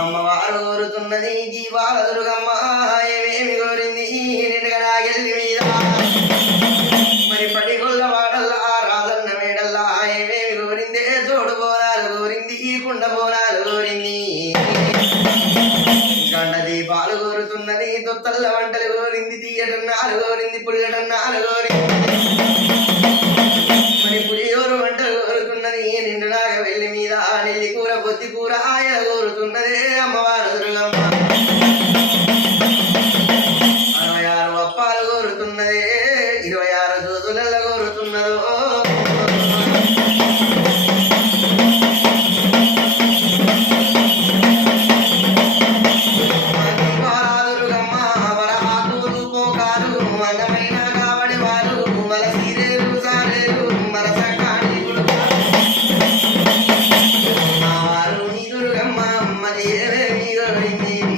అమ్మవారు కోరుతున్నది జీవాల దుర్గమ్మ ఏమేమి కోరింది నిండుగా గెల్లి మీద మరి పడిగొల్ల వాడల్లా రాజన్న మేడల్లా ఏమేమి కోరిందే తోడు బోనాలు కోరింది కుండ బోనాలు కోరింది గండ దీపాలు కోరుతున్నది తొత్తల్ల వంటలు కోరింది తీయటన్నాలు కోరింది పుల్లటన్నాలు కోరింది మరి పులియోరు వంటలు కోరుతున్నది నిండులాగా వెళ్ళి మీద నెల్లి కూర బొత్తి కూర ఆయన కోరుతున్నదే అమ్మవారు దుర్గమ్మ 66 అప్పాలు కోరుతున్నదే 26 దూదులల్ల కోరుతున్నదో ఏమేమి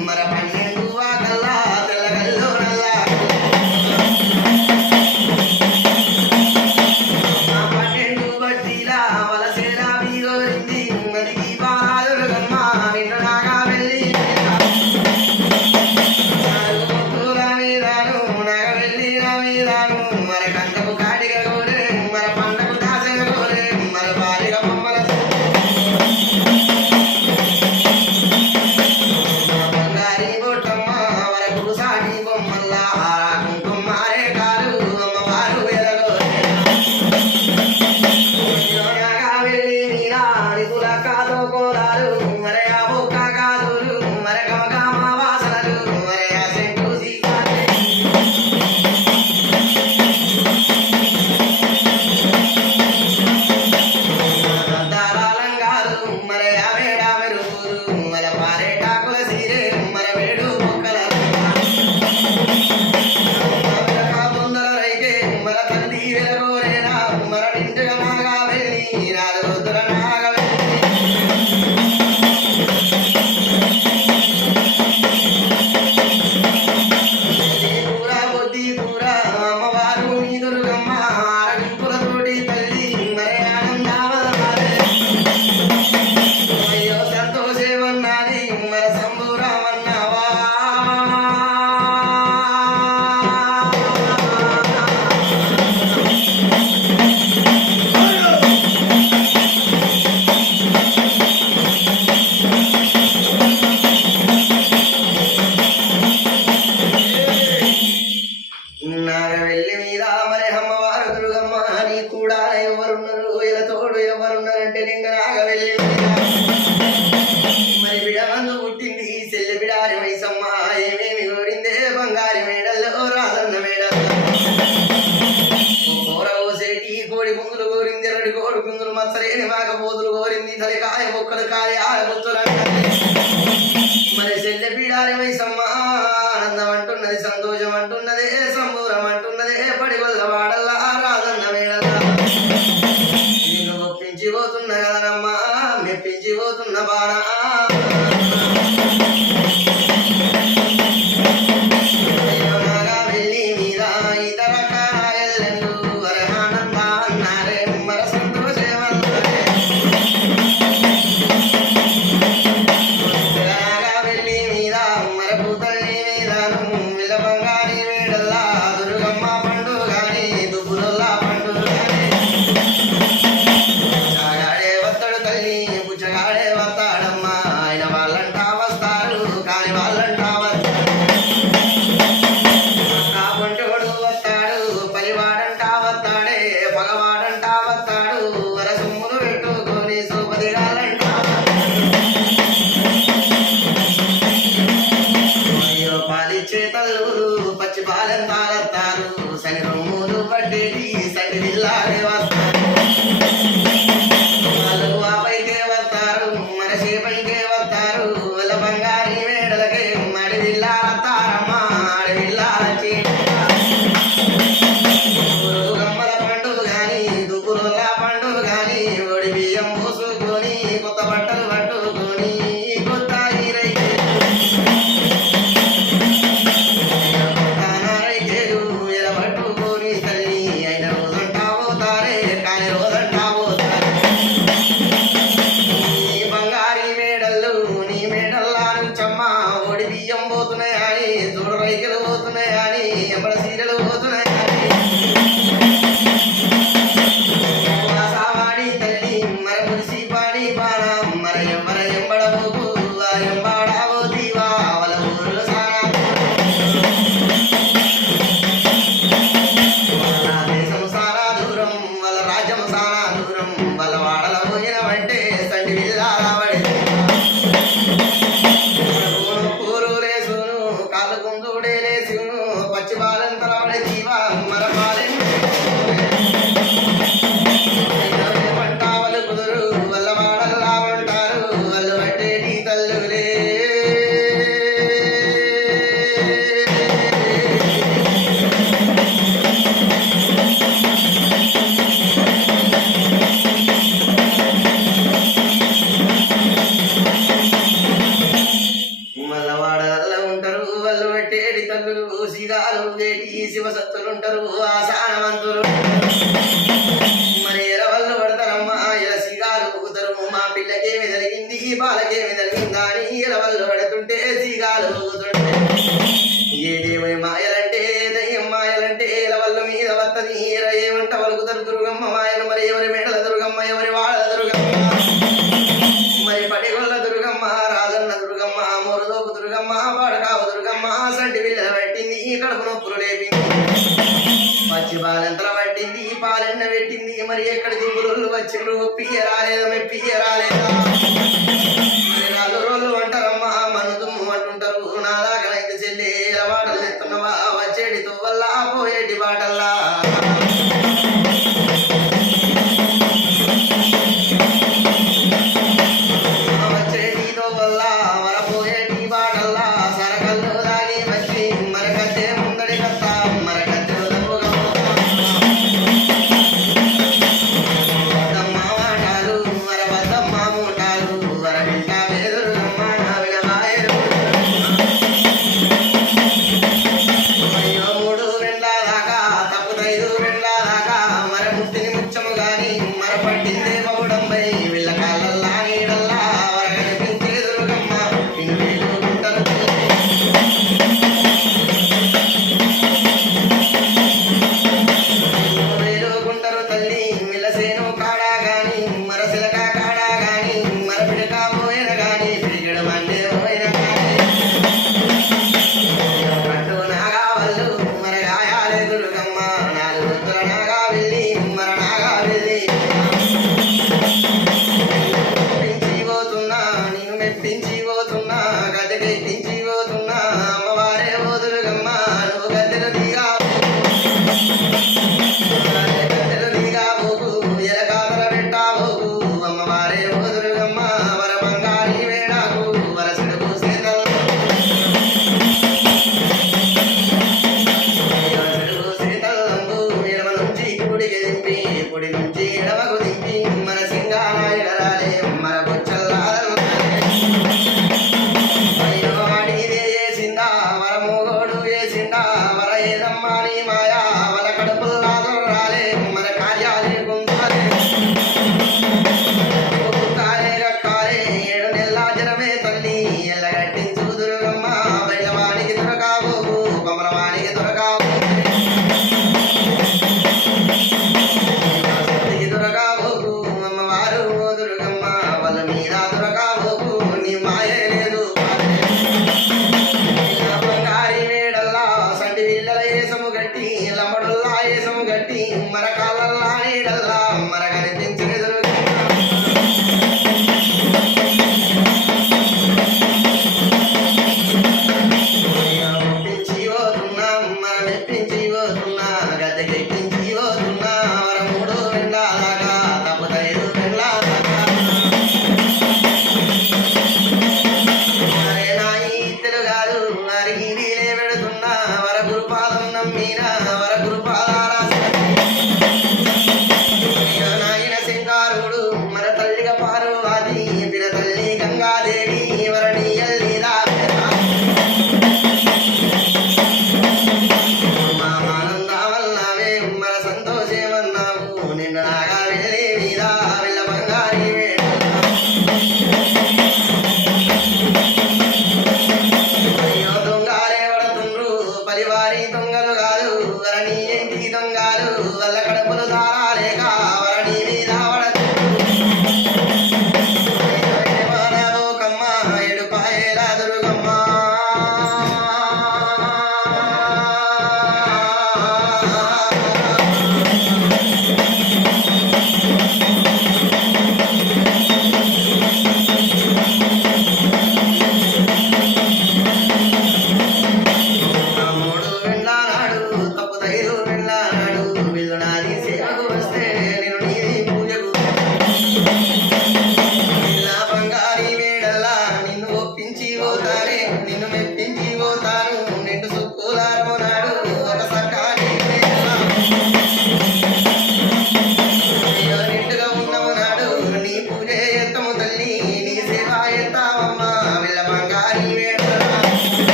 చూడు రైతులు పోతున్నాయి అని ఎంబడ సీరలు పోతున్నాయి సావాడి తల్లి మర మురిసి పాడి బాణం మర ఎంబడ పోకు ఎంబడావో దీవా వాళ్ళ ఊరు సారా వాళ్ళ దేశం సారా దూరం వాళ్ళ రాజ్యం సారా దూరం వాళ్ళ వాడల పోయినవంటే సండి విల్లావడి పూరు లేసును కాళ్ళు కుందుడే లేసును పచ్చి బాలంతరవడి దీవా మర పంటావలు కుదురు వల్ల వాడల్లా ఉంటారు వాళ్ళు పట్టేటి తల్లులే మల్లవాడల్లో ఉంటారు వాళ్ళు పెట్టేటి తల్లులు సిగాలు వేటి శివసత్తులుంటారు ఆసానవంతులు మరి ఎరవళ్ళు పడతారమ్మా ఇలా సిగాలు ఊగుతారు మా పిల్లకేమి జరిగింది బాలకేమి జరిగిందా అని ఎరవళ్ళు పడుతుంటే సిగాలు ఊగుతుంటే ఏదేమై మాయలంటే దయ్యం మాయలంటే ఎలవల్ల మీద వత్తని ఏమంట వలుకుతారు దుర్గమ్మ మాయలు మరి ఎవరి మేడల దుర్గమ్మ ఎవరి వాళ్ళ దుర్గమ్మ మరి పడిగొల్ల దుర్గమ్మ రాజన్న దుర్గమ్మ మోరుదోపు దుర్గమ్మ పడకావు దుర్గమ్మ సంటి పిల్లల పట్టింది కడుపు నొప్పులు లేపింది పచ్చి బాలంతల పట్టింది పాలెన్న పెట్టింది మరి ఎక్కడి దుబ్బులు వచ్చిండ్రు పియ్యరాలేదా మెప్పియ్యరాలేదా మరి 4 రోజులు అంటారమ్మా మను దుమ్ము అంటుంటారు నా దాకనైతే చెల్లి వాటలు తెస్తున్నవా వచ్చేటి తువ్వల్లా పోయేటి బాటల్లా వచ్చేటి తువ్వల్లా వరపోయేటి బాటల్లా సరకల్లో దాని వచ్చి మరకత్తే ముందడి కత్త మరకత్తెలు వద్దమ్మ మాటాలు వర వద్దమ్మ మూటాలు వర వింటా వేదురుగమ్మ నా వినవాయరు అయ్యో 3 రెండ్ల దాకా తప్పుతైదు రెండ్ల దాకా మర ముట్టిని ముచ్చము గాని మర పట్టిందే పౌడంబై వీళ్ళ కాళ్ళల్లా నీడల్లా వర కనిపించే దుర్గమ్మ ఇంటిలో గుంటలు వేలుగుంటరు తల్లి విలసేను కాడా గాని మరసిలక కాడా గాని మరపిడక పోయిన గాని పిడిగడ మండే పోయిన గాని పట్టు నాగా వల్లు మర గాయాలే దుర్గమ్మ 4 గుర్తుల నాగా వెళ్ళి మర నాగా వెళ్ళి మెప్పించి పోతున్నా నేను మెప్పించి పోతున్నా గద్దెకెక్కించి పోతున్నా అమ్మవారే ఓ దుర్గమ్మ నువ్వు గద్దెలు దిగా గద్దెలు దిగా పోకు ఎలకాతల పెట్టాబోకు అమ్మవారే ఓ దుర్గమ్మ వర బంగారి వేడాకు వరసడు పూసేతల్ పూసేతల్లంబు ఎడమ నుంచి కుడికి దింపి కుడి నుంచి ఎడమకు దింపి మన సింగాల ఎడరాలే మన బొచ్చల్లా అయ్యో వాడిదే వేసిందా వర మోగోడు వేసిందా వర ఏదమ్మా నీ మాయా వల కడుపుల్లా దొర్రాలే మన కార్యాలే గుంపాలే కాలే గక్కాలే 7 నెలల జనమే తల్లి ఎల్లగట్టించు దుర్గమ్మ బయలవాడికి దొరకాబోకు కొమరవాడికి దొరకాబోకు శక్తికి దొరకాబోకు అమ్మవారు ఓ దుర్గమ్మ వాళ్ళ మీద దొరకాబోకు నీ మాయే లేదు బంగారి వేడల్లా సంటి విల్లల ఏసము గట్టి లమ్మడుల్లా ఏసము గట్టి మర కాళ్ళల్లా నీడల్లా మర కనిపించే దుర్గమ్మ దుర్గమ్మ నిన్ను